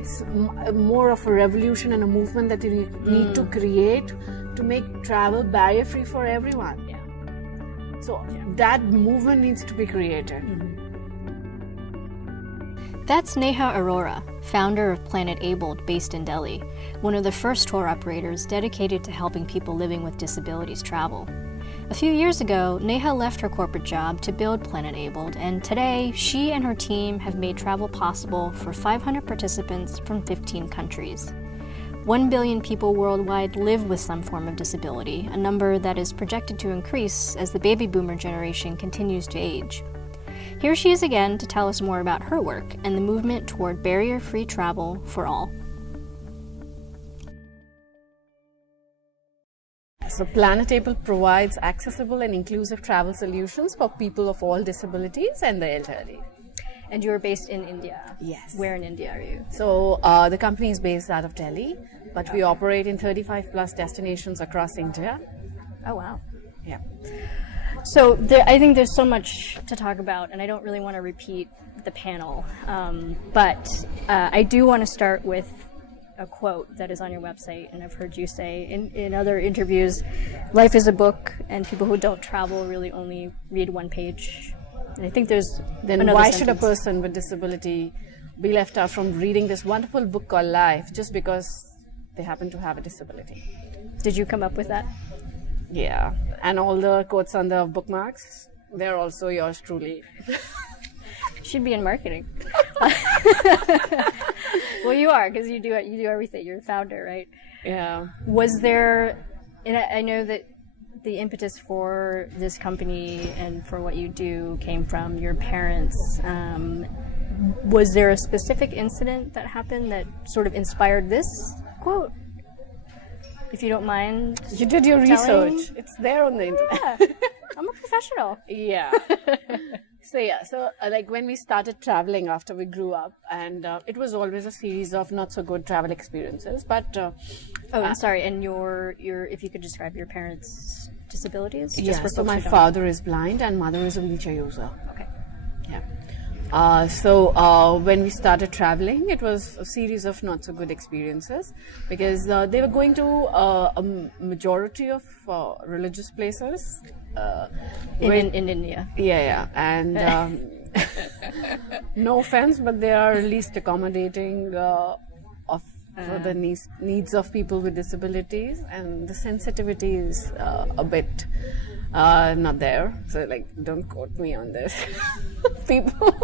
it's more of a revolution and a movement that you need to create to make travel barrier-free for everyone. Yeah. So that movement needs to be created. That's Neha Arora, founder of Planet Abled based in Delhi, one of the first tour operators dedicated to helping people living with disabilities travel. A few years ago, Neha left her corporate job to build Planet Abled, and today she and her team have made travel possible for 500 participants from 15 countries. 1 billion people worldwide live with some form of disability, a number that is projected to increase as the baby boomer generation continues to age. Here she is again to tell us more about her work and the movement toward barrier-free travel for all. So Planet Abled provides accessible and inclusive travel solutions for people of all disabilities and the elderly. And you're based in India? Yes. Where in India are you? So the company is based out of Delhi, but we operate in 35 plus destinations across India. Oh, wow. Yeah. So I think there's so much to talk about, and I don't really want to repeat the panel, but I do want to start with a quote that is on your website, and I've heard you say in other interviews, life is a book, and people who don't travel really only read one page. And I think there's Then another why sentence. should a person with disability be left out from reading this wonderful book called Life just because they happen to have a disability? Did you come up with that? Yeah, and all the quotes on the bookmarks, they're also yours truly. Should be in marketing. Well, you are, because you do everything. You're the founder, right? Yeah. Was there, and I know that the impetus for this company and for what you do came from your parents. Was there a specific incident that happened that sort of inspired this quote? If you don't mind. You did your telling? research. It's there on the internet. Yeah, I'm a professional. Yeah. So like when we started traveling after we grew up, and it was always a series of not so good travel experiences, but I'm sorry. And your if you could describe your parents' disabilities. Just yeah. for So folks my who don't father is blind and mother is a wheelchair user. know. Okay. Yeah. So when we started traveling, it was a series of not so good experiences because they were going to a majority of religious places. In India. Yeah, and no offense, but they are least accommodating for the needs of people with disabilities, and the sensitivity is a bit not there. So, like, don't quote me on this, people.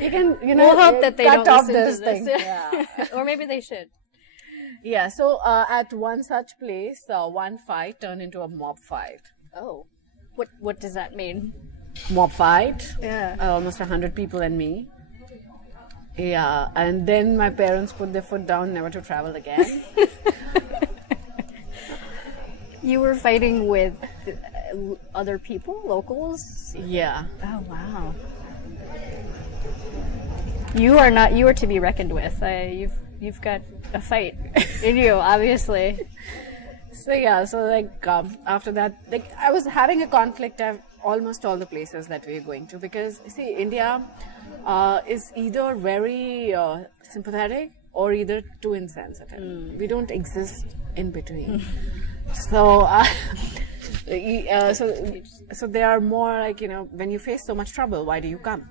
You can, We'll hope that they cut don't off listen to this this. thing. Yeah. Or maybe they should. Yeah. So at one such place, one fight turned into a mob fight. Oh, what does that mean? Mob fight. Yeah. Almost 100 people and me. Yeah, and then my parents put their foot down, never to travel again. You were fighting with other people, locals? Yeah. Oh, wow. You are to be reckoned with. You've got a fight in you, obviously. So yeah, so like after that, like I was having a conflict at almost all the places that we were going to, because see, India is either very sympathetic or either too insensitive. We don't exist in between. So so they are more like, when you face so much trouble, why do you come?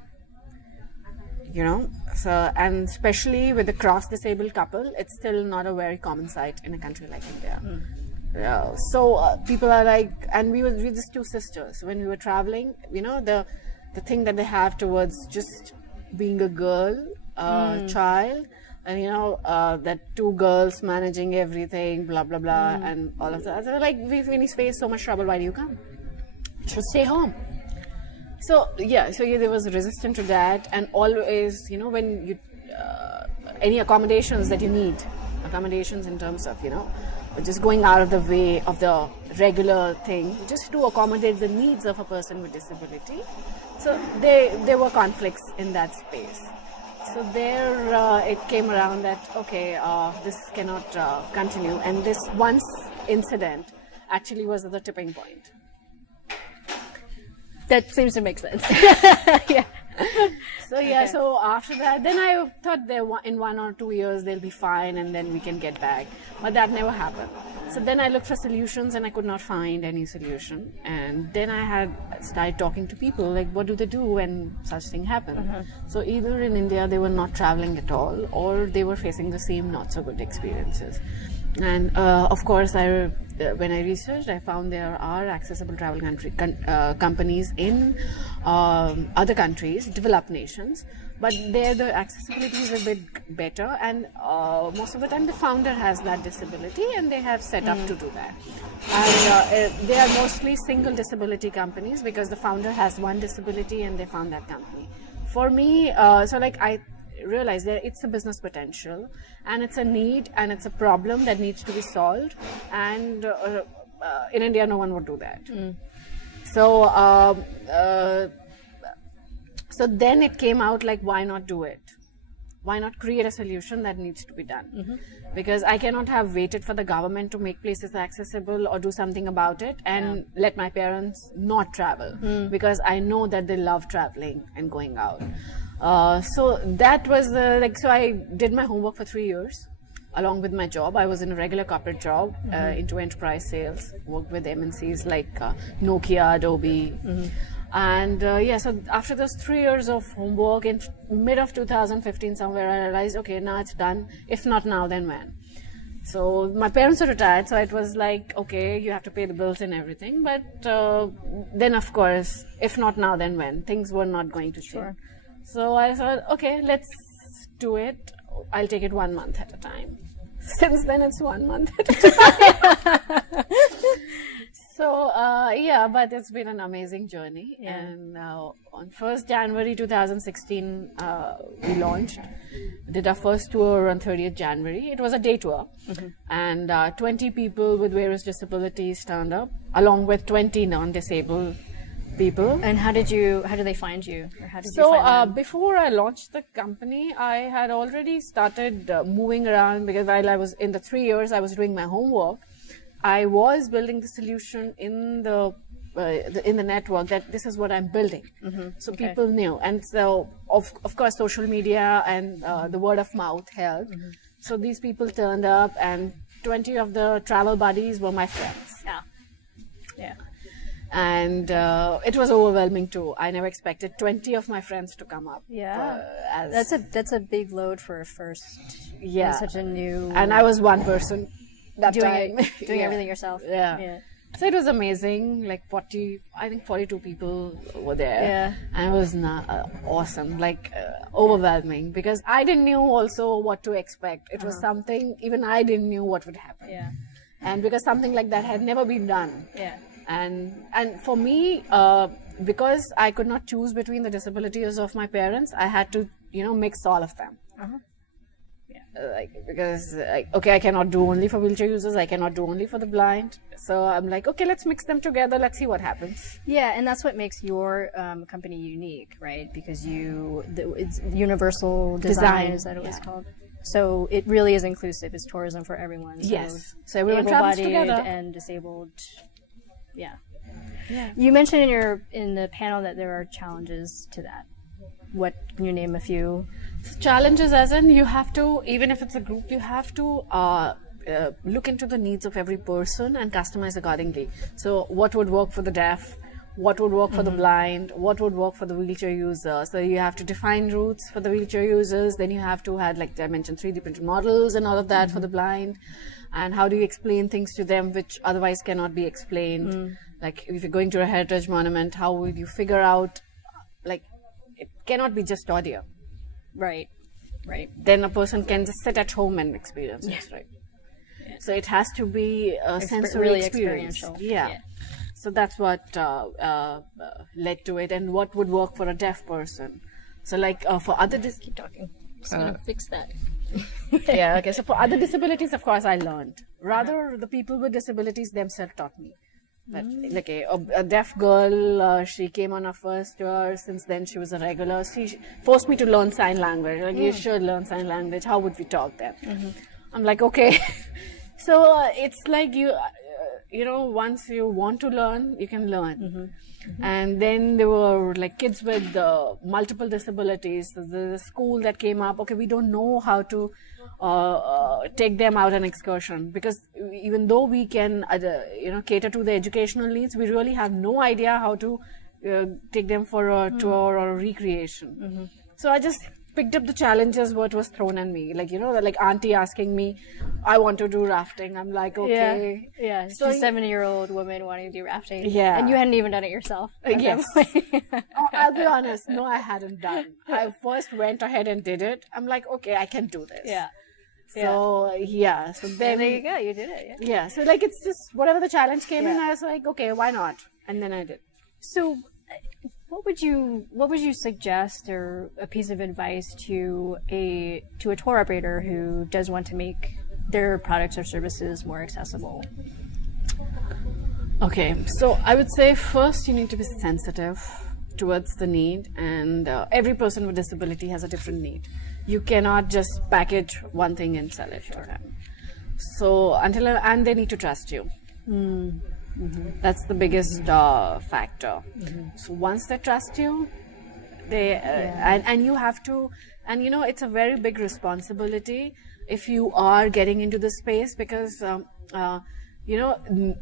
So, and especially with a cross-disabled couple, it's still not a very common sight in a country like India. Yeah. So people are like, and we were just two sisters. When we were traveling, the thing that they have towards just being a girl, child, and that two girls managing everything, blah blah blah, and all of that. So like, when you face so much trouble, why do you come? You should stay home. So yeah, there was resistance to that, and always, when you any accommodations that you need, accommodations in terms of just going out of the way of the regular thing, just to accommodate the needs of a person with disability. So there were conflicts in that space. So there it came around that this cannot continue, and this once incident actually was the tipping point. That seems to make sense. Yeah. So yeah, so after that, then I thought in 1 or 2 years they'll be fine and then we can get back. But that never happened. So then I looked for solutions and I could not find any solution. And then I had started talking to people, like what do they do when such thing happen? So either in India they were not traveling at all, or they were facing the same not so good experiences. And of course, when I researched, I found there are accessible travel companies in other countries, developed nations, but there the accessibility is a bit better, and most of the time the founder has that disability and they have set up to do that. And they are mostly single disability companies because the founder has one disability and they found that company. For me, I realize that it's a business potential and it's a need and it's a problem that needs to be solved, and in India no one would do that. So then it came out like, why not do it? Why not create a solution that needs to be done? Because I cannot have waited for the government to make places accessible or do something about it and let my parents not travel, because I know that they love traveling and going out. So that was so I did my homework for 3 years along with my job. I was in a regular corporate job into enterprise sales, worked with MNCs like Nokia, Adobe. And so after those 3 years of homework, in mid of 2015 somewhere, I realized, okay, now it's done. If not now, then when? So my parents are retired, so it was like, okay, you have to pay the bills and everything. But then, of course, if not now, then when? Things were not going to change. Sure. So I thought, okay, let's do it. I'll take it 1 month at a time. Since then, it's 1 month at a time. So, but it's been an amazing journey. Yeah. And on 1st January 2016, we launched. Did our first tour on 30th January. It was a day tour. And 20 people with various disabilities turned up, along with 20 non-disabled people. And how did they find you? Or how did you find them? Before I launched the company, I had already started moving around, because while I was in the 3 years I was doing my homework, I was building the solution in the network that this is what I'm building. So people knew, and so of course social media and the word of mouth helped. So these people turned up, and 20 of the travel buddies were my friends. Yeah. And it was overwhelming too. I never expected 20 of my friends to come up. That's a big load for a first. Yeah, such a new. And I was one person that time doing everything yourself. Yeah. So it was amazing. Like 42 people were there. Yeah. And it was awesome. Like overwhelming, because I didn't know also what to expect. It was something even I didn't know what would happen. Yeah. And because something like that had never been done. Yeah. And for me, because I could not choose between the disabilities of my parents, I had to, mix all of them. Because I cannot do only for wheelchair users, I cannot do only for the blind. So I'm like, okay, let's mix them together. Let's see what happens. Yeah, and that's what makes your company unique, right? Because it's universal design, is that what it's called? So it really is inclusive. It's tourism for everyone. So yes. So everyone travels together. And disabled. Yeah. You mentioned in the panel that there are challenges to that. What can you name a few? Challenges as in, you have to, even if it's a group, you have to look into the needs of every person and customize accordingly. So what would work for the deaf? What would work for the blind? What would work for the wheelchair user? So you have to define routes for the wheelchair users. Then you have to have, like I mentioned, 3D printed models and all of that for the blind. And how do you explain things to them which otherwise cannot be explained? Like if you're going to a heritage monument, how would you figure out, like, it cannot be just audio. Right. Then a person can just sit at home and experience it, right? Yeah. So it has to be a sensory really experience. Experiential. Yeah. So that's what led to it, and what would work for a deaf person. So like for other... Keep talking. Just gonna fix that. Okay. So for other disabilities, of course, I learned. Rather, the people with disabilities themselves taught me. But like a deaf girl, she came on her first tour. Since then, she was a regular. She forced me to learn sign language. Like, you should learn sign language. How would we talk then? I'm like, okay. So it's like once you want to learn, you can learn. And then there were like kids with multiple disabilities. So the school that came up, okay, we don't know how to take them out on excursion, because even though we can cater to the educational needs, we really have no idea how to take them for a tour or a recreation. So I just picked up the challenges what was thrown at me, like auntie asking me, I want to do rafting. I'm like, okay. Yeah. So she's a 70-year-old woman wanting to do rafting. Yeah. And you hadn't even done it yourself. Yes. I'll be honest, no, I hadn't done. I first went ahead and did it. I'm like, okay, I can do this. Yeah. So so then there you go, you did it. Yeah. So like it's just whatever the challenge came in, I was like, okay, why not? And then I did. So what would you suggest, or a piece of advice to a tour operator who does want to make their products or services more accessible? Okay, so I would say first you need to be sensitive towards the need, and every person with disability has a different need. You cannot just package one thing and sell it to them. So and they need to trust you. That's the biggest factor. So once they trust you, and you have to, and it's a very big responsibility if you are getting into the space, because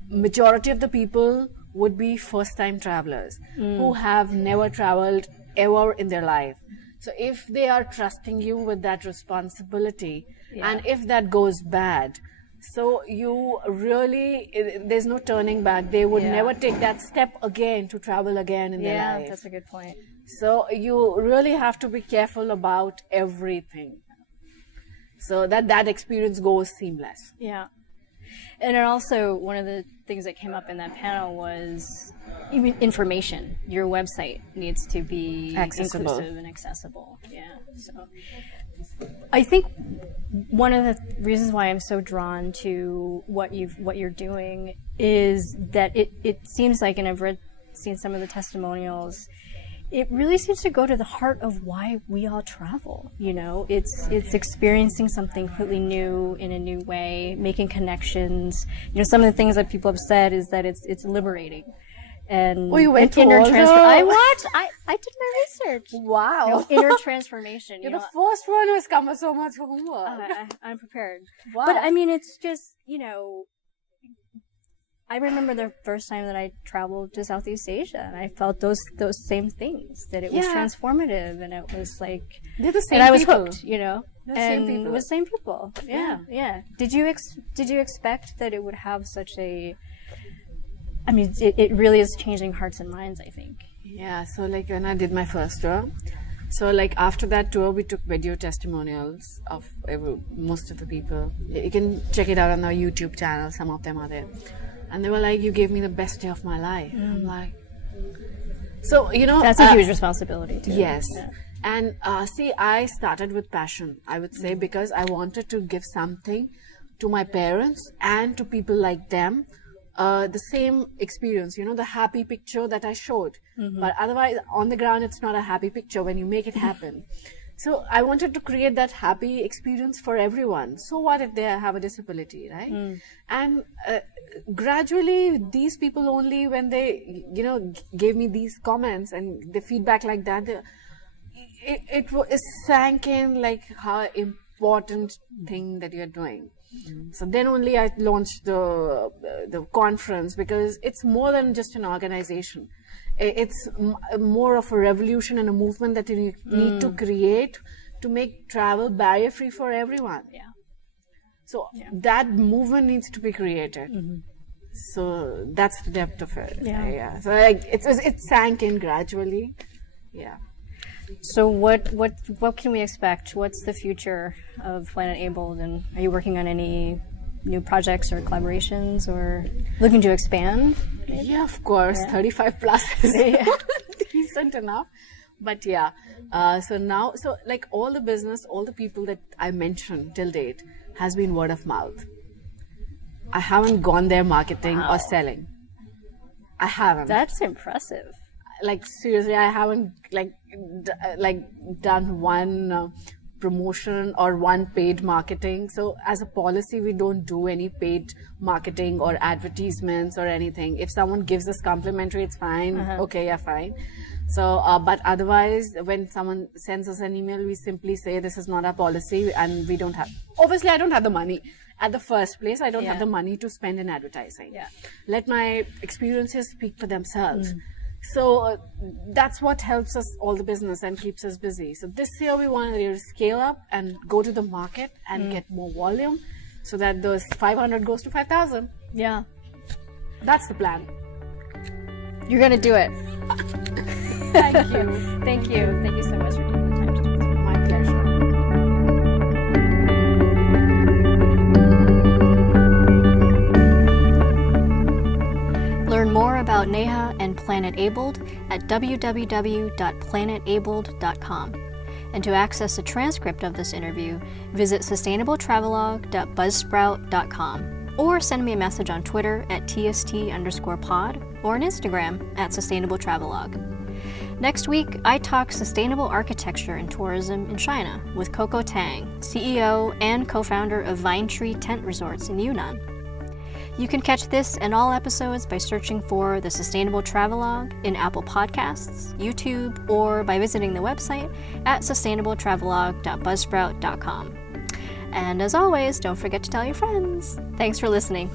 majority of the people would be first-time travelers who have never traveled ever in their life. So if they are trusting you with that responsibility, and if that goes bad, so you really, there's no turning back. They would never take that step again to travel again in their life. Yeah, that's a good point. So you really have to be careful about everything, so that experience goes seamless. Yeah. And then also, one of the things that came up in that panel was even information. Your website needs to be accessible and accessible. Yeah. So I think one of the reasons why I'm so drawn to what you're doing is that it seems like, and I've seen some of the testimonials, it really seems to go to the heart of why we all travel. It's experiencing something completely new in a new way, making connections. Some of the things that people have said is that it's liberating. And you went to inner all I watched. I did my research. Wow. Inner transformation. You're the first one who's come with so much homework. I'm prepared. Wow. But I mean, it's just, I remember the first time that I traveled to Southeast Asia, and I felt those same things, that it was transformative, and it was like, they're the same and I was people. hooked, The same people. It was the same people. Yeah. Did you expect that it would have such a, I mean, it really is changing hearts and minds, I think. Yeah, so like when I did my first tour, so like after that tour, we took video testimonials of most of the people. You can check it out on our YouTube channel, some of them are there. And they were like, you gave me the best day of my life. I'm like, so, That's a huge responsibility, too. Yes. Yeah. And see, I started with passion, I would say, because I wanted to give something to my parents and to people like them, the same experience, the happy picture that I showed. But otherwise, on the ground, it's not a happy picture when you make it happen. So I wanted to create that happy experience for everyone. So what if they have a disability, right? And gradually, these people only, when they, gave me these comments and the feedback like that, it sank in like how important thing that you're doing. So then only I launched the conference, because it's more than just an organization. It's more of a revolution and a movement that you need to create to make travel barrier-free for everyone. Yeah. So that movement needs to be created. So that's the depth of it. Yeah. So it sank in gradually. Yeah. So what can we expect? What's the future of Planet Abled, and are you working on any new projects or collaborations, or looking to expand? Yeah, of course. 35 plus is decent enough. But yeah, so like all the business, all the people that I mentioned till date has been word of mouth. I haven't gone there marketing or selling. I haven't. That's impressive. Like seriously, I haven't like done one promotion or one paid marketing. So as a policy, we don't do any paid marketing or advertisements or anything. If someone gives us complimentary, it's fine. Okay, yeah, fine. So, but otherwise, when someone sends us an email, we simply say this is not our policy, and we don't have. Obviously, I don't have the money. At the first place, I don't have the money to spend in advertising. Yeah. Let my experiences speak for themselves. So that's what helps us all the business and keeps us busy. So this year we want to really scale up and go to the market and get more volume, so that those 500 goes to 5,000. Yeah. That's the plan. You're gonna do it. Thank you. Thank you. Thank you so much for taking the time to talk to me. My pleasure. Learn more about Neha and Planet Abled at www.planetabled.com. And to access a transcript of this interview, visit sustainabletravelogue.buzzsprout.com or send me a message on Twitter at TST_pod or on Instagram at sustainabletravelogue. Next week, I talk sustainable architecture and tourism in China with Koko Tang, CEO and co-founder of Vinetree Tent Resorts in Yunnan. You can catch this and all episodes by searching for The Sustainable Travelogue in Apple Podcasts, YouTube, or by visiting the website at sustainabletravelogue.buzzsprout.com. And as always, don't forget to tell your friends. Thanks for listening.